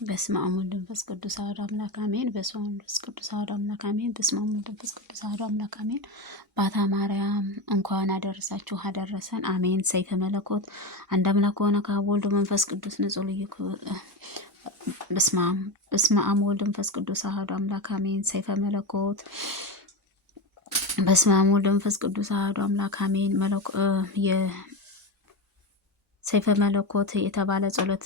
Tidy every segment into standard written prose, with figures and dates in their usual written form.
በስመ አብ ወወልድ ወመንፈስ ቅዱስ አሐዱ አምላክ አሜን። በስመ አብ ወወልድ ወመንፈስ ቅዱስ አሐዱ አምላክ አሜን። በስመ አብ ወወልድ ወመንፈስ ቅዱስ አሐዱ አምላክ አሜን። ባታ ማርያም እንኳን አደረሳችሁ አደረሰን አሜን። ሰይፈ መለኮት አንድ አምላክ ሆነ ከአብ ወልድ መንፈስ ቅዱስ ንጹሕ ልዩ በስመ አብ ወወልድ ወመንፈስ ቅዱስ አሐዱ አምላክ አሜን። ሰይፈ መለኮት በስመ አብ ወወልድ ወመንፈስ ቅዱስ አሐዱ አምላክ አሜን። ሰይፈ መለኮት የተባለ ጸሎት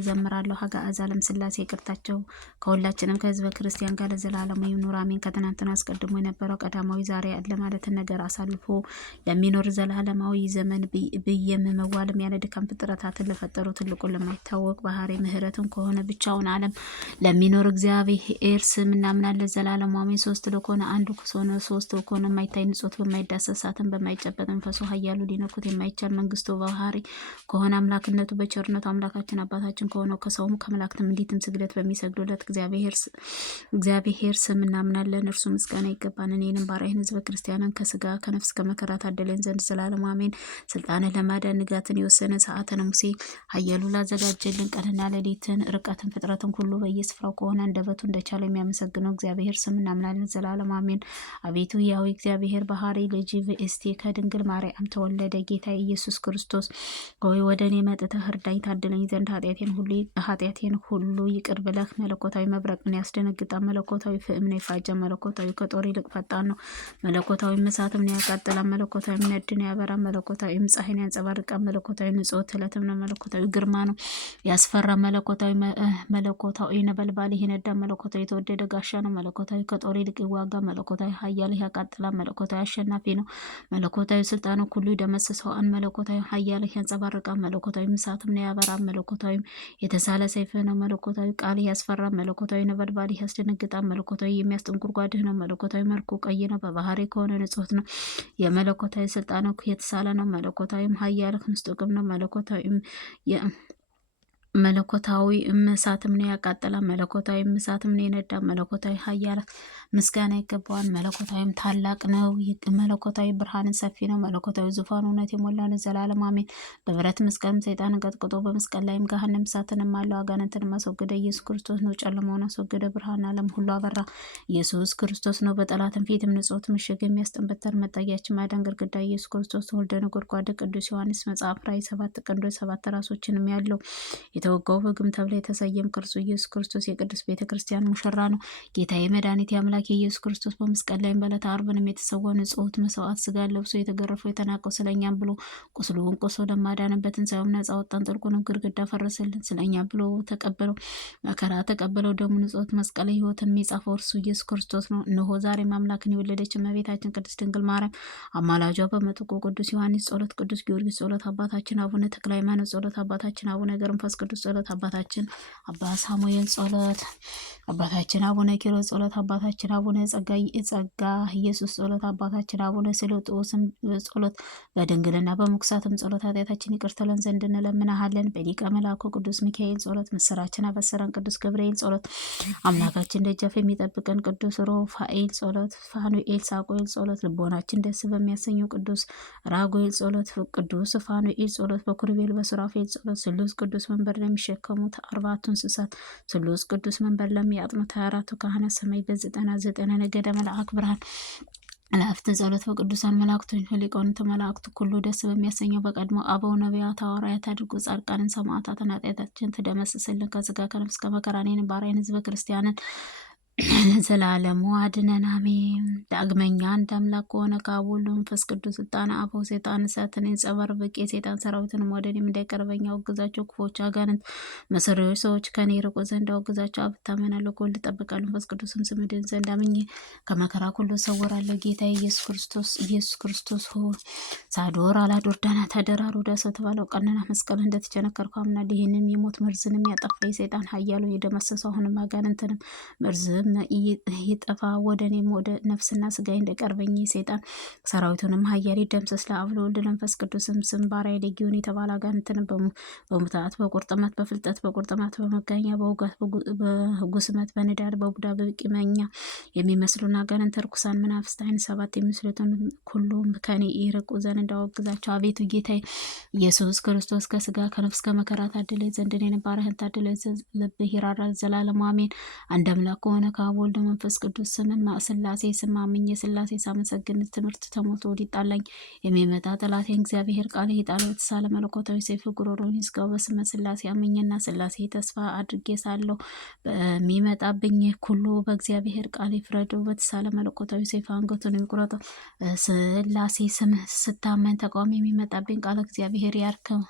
እዘምራለሁ። ሀጋዕዝ ዓለም ሥላሴ ይቅርታቸው ከሁላችንም ከህዝበ ክርስቲያን ጋር ለዘላለሙ ይኑር አሜን። ከትናንትና አስቀድሞ የነበረው ቀዳማዊ ዛሬ ያለ ማለትን ነገር አሳልፎ ለሚኖር ዘላለማዊ ዘመን ብዬም መዋልም ያለ ድካም ፍጥረታትን ለፈጠሩ ትልቁን ለማይታወቅ ባህሪ ምሕረትን ከሆነ ብቻውን ዓለም ለሚኖር እግዚአብሔር ስም እናምናለን። ዘላለሙ አሜን። ሶስት ለኮነ አንዱ ከሆነ ሶስት ለኮነ የማይታይ ንጹሕ በማይዳሰሳትን በማይጨበጥ መንፈሱ ኃያሉ ሊነኩት የማይቻል መንግስቱ ባህሪ ከሆነ አምላክነቱ በቸርነቱ አምላካችን አባታችን ከሆነው ከሰውም ከመላእክትም እንዲትም ስግደት በሚሰግዱለት እግዚአብሔር ስም እናምናለን። እርሱ ምስጋና ይገባን። እኔንም ባሪያህን ህዝበ ክርስቲያንን ከስጋ ከነፍስ ከመከራ ታደለን ዘንድ ዘላለም አሜን። ስልጣንን ለማዳን ንጋትን የወሰነ ሰዓትን ሙሴ ኃያሉ ላዘጋጀልን ቀንና ሌሊትን ርቀትን ፍጥረትን ሁሉ በየስፍራው ከሆነ እንደበቱ እንደቻለ የሚያመሰግነው እግዚአብሔር ስም እናምናለን። ዘላለም አሜን። አቤቱ ያው እግዚአብሔር ባህሪ ልጅ ብእስቴ ከድንግል ማርያም ተወለደ ጌታ ኢየሱስ ክርስቶስ ሆይ ወደ እኔ መጥተህ እርዳኝ ታድለኝ ዘንድ ኃጢአቴን ሁሉ ይቅር ብለህ። መለኮታዊ መብረቅን ያስደነግጣል፣ መለኮታዊ ፍእምን ይፋጃል፣ መለኮታዊ ከጦር ይልቅ ፈጣን ነው፣ መለኮታዊ እሳትም ያቃጥላል፣ መለኮታዊ ነድን ያበራል፣ መለኮታዊ ፀሐይን ያንጸባርቃል፣ መለኮታዊ ንጹሕ ዕለትም ነው፣ መለኮታዊ ግርማ ነው ያስፈራል፣ መለኮታዊ ነበልባል ይነዳል፣ መለኮታዊ የተወደደ ጋሻ ነው፣ መለኮታዊ ከጦር ይልቅ ይዋጋል፣ መለኮታዊ ኃያል ያቃጥላል፣ መለኮታዊ አሸናፊ ነው፣ መለኮታዊ ስልጣኑ ሁሉ ይደመስሰዋል፣ መለኮታዊ ኃያል ያንጸባርቃል፣ መለኮታዊ እሳትም ነው ያበራል፣ መለኮታዊ የተሳለ ሰይፍ ነው፣ መለኮታዊ ቃል ያስፈራል፣ መለኮታዊ ነበልባል ያስደነግጣል፣ መለኮታዊ የሚያስጥም ጉድጓድህ ነው፣ መለኮታዊ መልኩ ቀይ ነው፣ በባህሪ ከሆነ ንጹሕ ነው፣ የመለኮታዊ ስልጣኑ የተሳለ ነው፣ መለኮታዊም ኃያል ምስጡቅም ነው፣ መለኮታዊ እሳትም ነው ያቃጥላል፣ መለኮታዊ እሳትም ነው ይነዳል፣ መለኮታዊ ኃያል ምስጋና ይገባዋል፣ መለኮታዊም ታላቅ ነው፣ መለኮታዊ ብርሃንን ሰፊ ነው፣ መለኮታዊ ዙፋኑ እውነት የሞላ ነው፣ ዘላለም አሜን። በብረት መስቀልም ሰይጣንን ቀጥቅጦ በመስቀል ላይም ገሃነመ እሳትንም አለው አጋንንትንም አስወገደ። ኢየሱስ ክርስቶስ ነው፣ ጨለማውን አስወገደ፣ ብርሃን ዓለም ሁሉ አበራ። ኢየሱስ ክርስቶስ ነው፣ በጠላትም ፊትም ንጹሕ ምሽግ የሚያስጥም በትር መጠጊያችን ማዳን ግድግዳ። ኢየሱስ ክርስቶስ ተወልደ ነጎድጓድ ቅዱስ ዮሐንስ መጽሐፍ ራእይ 7 ቀንዶች 7 ራሶችንም ያለው የተወጋው በግም ተብሎ የተሰየም ቅርጹ ኢየሱስ ክርስቶስ የቅዱስ ቤተ ክርስቲያን ሙሽራ ነው። ጌታዬ መድኃኒቴ አምላክ የኢየሱስ ክርስቶስ በመስቀል ላይ በዕለተ ዓርብንም የተሰዋው ንጹሕ መስዋዕት ስጋ ለብሶ የተገረፈው የተናቀው ስለኛም ብሎ ቁስሉን ቆስሎ ለማዳንን በትንሣኤውም ነጻ ወጣን። ጥልቁንም ግድግዳ ፈረሰልን። ስለኛም ብሎ ተቀበለው መከራ ተቀበለው። ደሙ ንጹሕ መስቀል ሕይወትን የሚጻፈው እርሱ ኢየሱስ ክርስቶስ ነው። እነሆ ዛሬም አምላክን የወለደች እመቤታችን ቅድስት ድንግል ማርያም አማላጇ በመጥምቁ ቅዱስ ዮሐንስ ጸሎት፣ ቅዱስ ጊዮርጊስ ጸሎት፣ አባታችን አቡነ ተክለ ሃይማኖት ጸሎት፣ አባታችን አቡነ ገብረ መንፈስ ቅዱስ ጸሎት፣ አባታችን አባ ሳሙኤል ጸሎት፣ አባታችን አቡነ ኪሮስ ጸሎት፣ አባታችን አቡነ ጸጋ ኢየሱስ ጸሎት፣ አባታችን አቡነ ስልጥኦስም ጸሎት፣ በድንግልና በመኩሳትም ጸሎት ኃጢአታችን ይቅር ትለን ዘንድ እንለምንሃለን። በሊቀ መላኩ ቅዱስ ሚካኤል ጸሎት፣ ምስራችን አበሰረን ቅዱስ ገብርኤል ጸሎት፣ አምላካችን ደጃፍ የሚጠብቀን ቅዱስ ሩፋኤል ጸሎት፣ ፋኑኤል ሳቆኤል ጸሎት፣ ልቦናችን ደስ በሚያሰኘው ቅዱስ ራጉኤል ጸሎት፣ ቅዱስ ፋኑኤል ጸሎት፣ በኩርቤል በሱራፌል ጸሎት፣ ስሉስ ቅዱስ መንበር ለሚሸከሙት 4 እንስሳት፣ ስሉስ ቅዱስ መንበር ለሚያጥኑት 24 ካህናት፣ ሰማይ በ99 ነገደ መልአክ ብርሃን መላእክት ጸሎት፣ በቅዱሳን መላእክቶች ሊቃውንተ መላእክት ሁሉ ደስ በሚያሰኘው በቀድሞ አበው ነቢያት ሐዋርያት አድርጎ ጻድቃንን ሰማዕታትን ኃጢአታችን ትደመስስልን ከስጋ ከነፍስ ከመከራ እኔንም ባሪያህን ሕዝበ ክርስቲያንን ዘላለሙ አድነን አሜን። ዳግመኛ አንድ አምላክ ከሆነ ከአብ ወልድ መንፈስ ቅዱስ ስልጣነ አበው ሰይጣን እሳትን የጸበርብቅ የሰይጣን ሰራዊትንም ወደ እኔም እንዳይቀርበኝ አወግዛቸው። ክፎች አጋንንት መሰሪዎች ሰዎች ከኔ ርቆ ዘንድ አወግዛቸው። አብ እታመናለሁ፣ ከወልድ እጠብቃለሁ፣ መንፈስ ቅዱስም ስም ድን ዘንድ አምኜ ከመከራ ሁሉ እሰወራለሁ። ጌታ ኢየሱስ ክርስቶስ ሆይ ሳዶር አላዶር ዳና ተደራሩ ዳሰ ተባለው ቀንና መስቀል እንደተቸነከርኩ አምናለሁ። ይህንም የሞት መርዝንም ያጠፋ የሰይጣን ኃያሉ የደመሰሰው አሁንም አጋንንትንም መርዝም ይጠፋ ወደ እኔም ወደ ነፍስና ስጋዬ እንደቀርበኝ ሰይጣን ሰራዊቱንም ኃያል ደምሰስ ለአብ ለወልድ ለመንፈስ ቅዱስም ስም ባሪያ ሌጊዮን የተባለ አጋንንትን በሙታት በቁርጥማት በፍልጠት በቁርጥማት በመጋኛ በውጋት በጉስመት በንዳድ በቡዳ በቂመኛ የሚመስሉና አጋንንት ርኩሳን መናፍስት አይን ሰባት የሚመስሉትን ሁሉም ከኔ ይርቁ ዘንድ እንዳወግዛቸው አቤቱ ጌታዬ ኢየሱስ ክርስቶስ ከስጋ ከነፍስ ከመከራ ታድለ ዘንድ እኔን ባሪያህን ታድለ ልብህ ይራራል ዘላለም አሜን። አንድ አምላክ ከሆነ ከአብ ወልድ መንፈስ ቅዱስ ስምና ስላሴ ስም አምኜ ስላሴ ሳመሰግን ትምህርት ተሞልቶ ወዲጣላኝ የሚመጣ ጠላቴን እግዚአብሔር ቃል ይጣል በተሳለ መለኮታዊ ሰይፍ ጉሮሮን ይዝጋው። በስመ ስላሴ አምኜና ስላሴ ተስፋ አድርጌ ሳለሁ በሚመጣብኝ ሁሉ በእግዚአብሔር ቃል ይፍረደው። በተሳለ መለኮታዊ ሰይፍ አንገቱን ይቁረጠው። ስላሴ ስም ስታመን ተቃውሞ የሚመጣብኝ ቃል እግዚአብሔር ያርከው።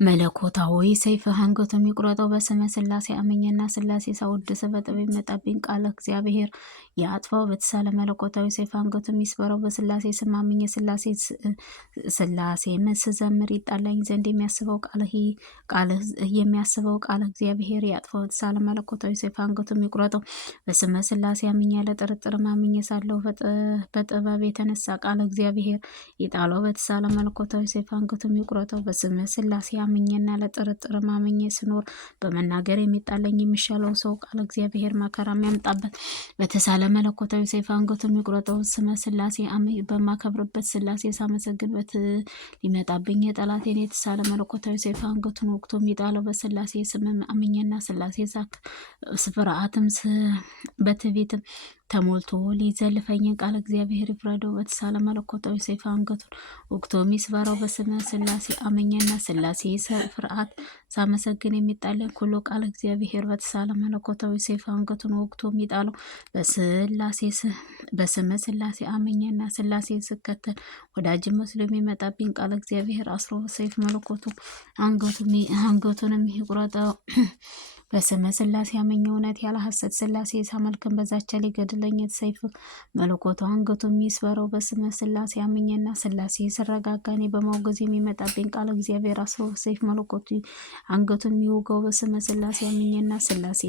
መለኮታዊ ሰይፍ አንገቱ የሚቆረጠው በስመ ስላሴ አምኜና ስላሴ ሳወድስ በጥበብ የሚመጣብኝ ቃል እግዚአብሔር ያጥፋው። በተሳለ መለኮታዊ ሰይፍ አንገቱ የሚስበረው በስላሴ ስም አምኜ ስላሴ ስዘምር ይጣላኝ ዘንድ የሚያስበው ቃል እግዚአብሔር ያጥፋው። በተሳለ መለኮታዊ ሰይፍ አንገቱ የሚቆረጠው በስመ ስላሴ አምኜ ለጥርጥር አምኜ ሳለሁ በጥበብ የተነሳ ቃል እግዚአብሔር ይጣለው። በተሳለ መለኮታዊ ሰይፍ አንገቱ የሚቆረጠው በስመ ስላሴ አምኜና ለጥርጥር ማምኜ ስኖር በመናገር የሚጣለኝ የሚሻለው ሰው ቃል እግዚአብሔር መከራ የሚያምጣበት በተሳለ መለኮታዊ ሰይፍ አንገቱ የሚቆረጠው ስመ ስላሴ በማከብርበት ስላሴ ሳመሰግንበት ሊመጣብኝ የጠላቴን የተሳለ መለኮታዊ ሰይፍ አንገቱን ወቅቶ የሚጣለው በስላሴ ስም አምኜና ስላሴ ስፍራአትም በትዕቢትም ተሞልቶ ሊዘልፈኝን ቃል እግዚአብሔር ይፍረደው። በተሳለ መለኮታዊ ሰይፍ አንገቱን ወቅቶ የሚስበረው በስመ ስላሴ አምኜና ስላሴ ፍርሃት ሳመሰግን የሚጣለን ኩሎ ቃል እግዚአብሔር በተሳለ መለኮታዊ ሰይፍ አንገቱን ወቅቶ የሚጣለው በስመ ስላሴ አምኜና ስላሴ ስከተል ወዳጅ መስሎ የሚመጣብኝ ቃል እግዚአብሔር አስሮ በሰይፍ መለኮቱ አንገቱን የሚቆረጠው በስመ ስላሴ አምኜ እውነት ያለ ሐሰት ስላሴ ሳመልክን በዛቻ ሊገድለኝ ሰይፍ መለኮቱ አንገቱ የሚስበረው በስመ ስላሴ አምኜና ስላሴ ስረጋጋኔ በማውገዝ የሚመጣብኝ ቃል እግዚአብሔር አስሮ ሰይፍ መለኮቱ አንገቱን የሚወጋው በስመ ስላሴ አምኜና ስላሴ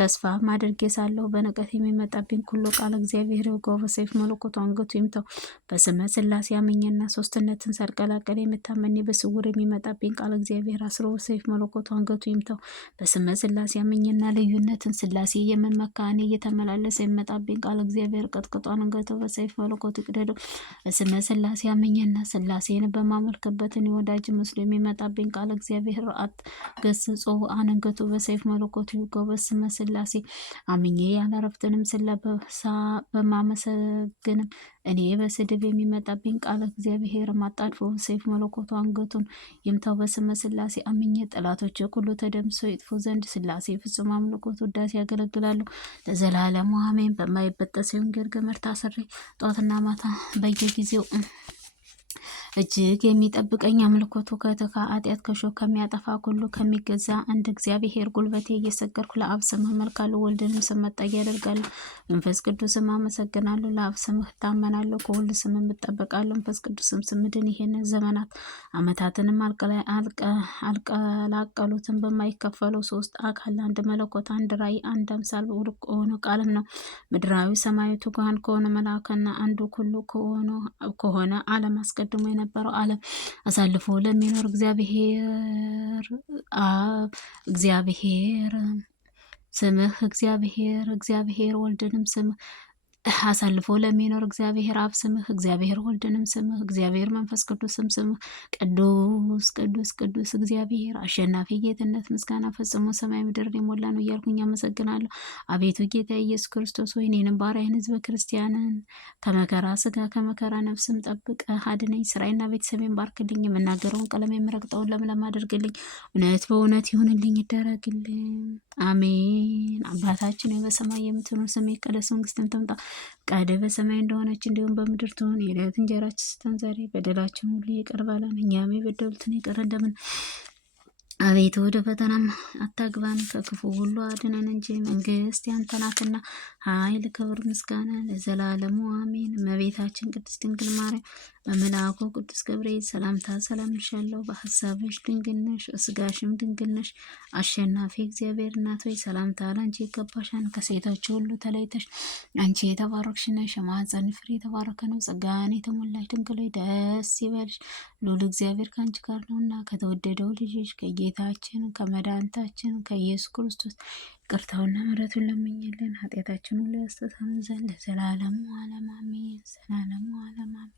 ተስፋ ማድረግ ሳለሁ በንቀት የሚመጣብኝ ኩሎ ቃል እግዚአብሔር ይወጋው በሰይፍ መለኮቱ አንገቱ ይምታው። በስመ ስላሴ አምኜና ሶስትነትን ሳልቀላቀል የምታመኔ በስውር የሚመጣብኝ ቃል እግዚአብሔር አስሮ ሰይፍ መለኮቱ አንገቱ ይምታው። በስመ ስላሴ አምኜና ልዩነትን ስላሴ የመመካኔ እየተመላለሰ የመጣብኝ ቃል እግዚአብሔር ቀጥቅጧን አንገቱ በሰይፍ መለኮቱ ይቅደደው። በስመ ስላሴ አምኜና ስላሴን በማመልክበትን የወዳጅ መስሎ የሚመጣብኝ ቃል እግዚአብሔር ገስጾ አንገቱ በሰይፍ መለኮቱ ይውጋው። በስመ ስላሴ አምኜ ያለ ረፍትንም በማመሰግንም እኔ በስድብ የሚመጣብኝ ቃል እግዚአብሔር ማጣድፎ ሰይፍ መለኮቱ አንገቱን ይምታው። በስመ ስላሴ አምኜ ጠላቶች ሁሉ ተደምሰው ይጥፉ ዘንድ ስላሴ ፍጹም አምልኮት ውዳሴ ያገለግላሉ ለዘላለሙ አሜን። በማይበጠስ የወንጌል ገመድ ታስሬ ጧትና ማታ በየጊዜው እጅግ የሚጠብቀኝ አምልኮቱ ከኃጢአት ከሾህ ከሚያጠፋ ሁሉ ከሚገዛ አንድ እግዚአብሔር ጉልበቴ እየሰገድኩ ለአብ ስም አመልካለሁ። ወልድንም ስም መጠጊያ ያደርጋለሁ። መንፈስ ቅዱስም አመሰግናለሁ። ለአብ ስምህ እታመናለሁ። ከወልድ ስም እጠበቃለሁ። መንፈስ ቅዱስም ስምድን ይሄንን ዘመናት አመታትንም አልቀላቀሉትም። በማይከፈለው ሶስት አካል አንድ መለኮት አንድ ራእይ አንድ አምሳል ሆነ ቃልም ነው። ምድራዊ ሰማያዊ ትጉሃን ከሆነ መልአክና አንዱ ሁሉ ከሆነ ዓለም አስቀድሞ የነበረው ዓለም አሳልፎ ለሚኖር እግዚአብሔር ስምህ እግዚአብሔር ወልድንም ስምህ አሳልፎ ለሚኖር እግዚአብሔር አብ ስምህ እግዚአብሔር ወልድንም ስምህ እግዚአብሔር መንፈስ ቅዱስም ስምህ ቅዱስ ቅዱስ ቅዱስ እግዚአብሔር አሸናፊ ጌትነት ምስጋና ፈጽሞ ሰማይ ምድርን የሞላ ነው እያልኩኝ አመሰግናለሁ። አቤቱ ጌታ ኢየሱስ ክርስቶስ ሆይ እኔንም ባሪያህን ሕዝበ ክርስቲያንን ከመከራ ስጋ ከመከራ ነፍስም ጠብቀ አድነኝ። ስራዬና ቤተሰቤን ባርክልኝ። የምናገረውን ቀለም የምረግጠውን ለምለም አድርግልኝ። እውነት በእውነት ይሁንልኝ ይደረግልኝ። አሜን። አባታችን በሰማይ የምትኖር ስምህ ይቀደስ፣ መንግስትህ ትምጣ፣ ፈቃድህ በሰማይ እንደሆነች እንዲሁም በምድር ትሁን። የዕለት እንጀራችንን ስጠን ዛሬ፣ በደላችን ሁሉ ይቅር በለን እኛም የበደሉትን ይቅር እንደምን። አቤቱ ወደ ፈተናም አታግባን ከክፉ ሁሉ አድነን እንጂ መንግስት ያንተ ናትና፣ ኃይል፣ ክብር፣ ምስጋና ለዘላለሙ አሜን። እመቤታችን ቅድስት ድንግል ማርያም በመልአኩ ቅዱስ ገብርኤል ሰላምታ ሰላም እልሻለሁ። በሐሳብሽ ድንግል ነሽ፣ በሥጋሽም ድንግል ነሽ። አሸናፊ እግዚአብሔር እናት ሆይ ሰላምታ ላንቺ ይገባሻል። ከሴቶች ሁሉ ተለይተሽ አንቺ የተባረክሽ ነሽ፣ የማኅፀንሽ ፍሬ የተባረከ ነው። ጸጋን የተሞላሽ ድንግል ሆይ ደስ ይበልሽ፣ ልዑል እግዚአብሔር ከአንቺ ጋር ነውና ከተወደደው ልጅሽ ከጌታችን ከመድኃኒታችን ከኢየሱስ ክርስቶስ ይቅርታውና ምሕረቱን ለምኝልን ኃጢአታችን ሁሉ ያስተሰርይ ዘንድ ለዘላለሙ ዓለም አሜን። ዘላለሙ ዓለም አሜን።